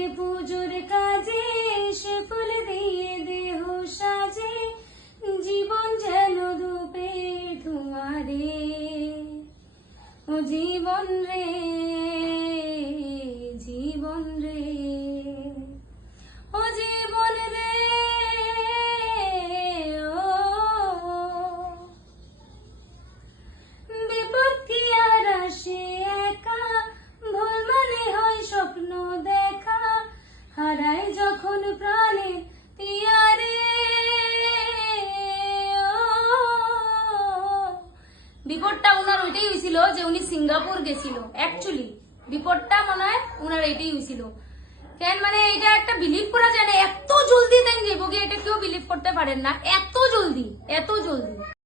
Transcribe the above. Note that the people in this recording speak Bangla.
লাগে পুজোর কাজে, সে ফুল দিয়ে দেহ সাজে, জীবন যেন ধূপে ধুমারে। ও জীবন রে, জীবন রে, ও জীবন রে, ও বিপদ কি আর আসে একা, ভুল মানে হয় স্বপ্ন দেখা, হারাই যখন প্রাণে তিয়ারে। বিপদটা ওনার ওইটাই হয়েছিল যে উনি সিঙ্গাপুর গেছিল। অ্যাকচুয়ালি বিপদটা মনে হয় ওনার এইটাই হয়েছিল। কেন মানে এটা একটা বিলিভ করা যায় না, এত জলদি তাই যাবো, এটা কেউ বিলিভ করতে পারেন না, এত জলদি, এত জলদি।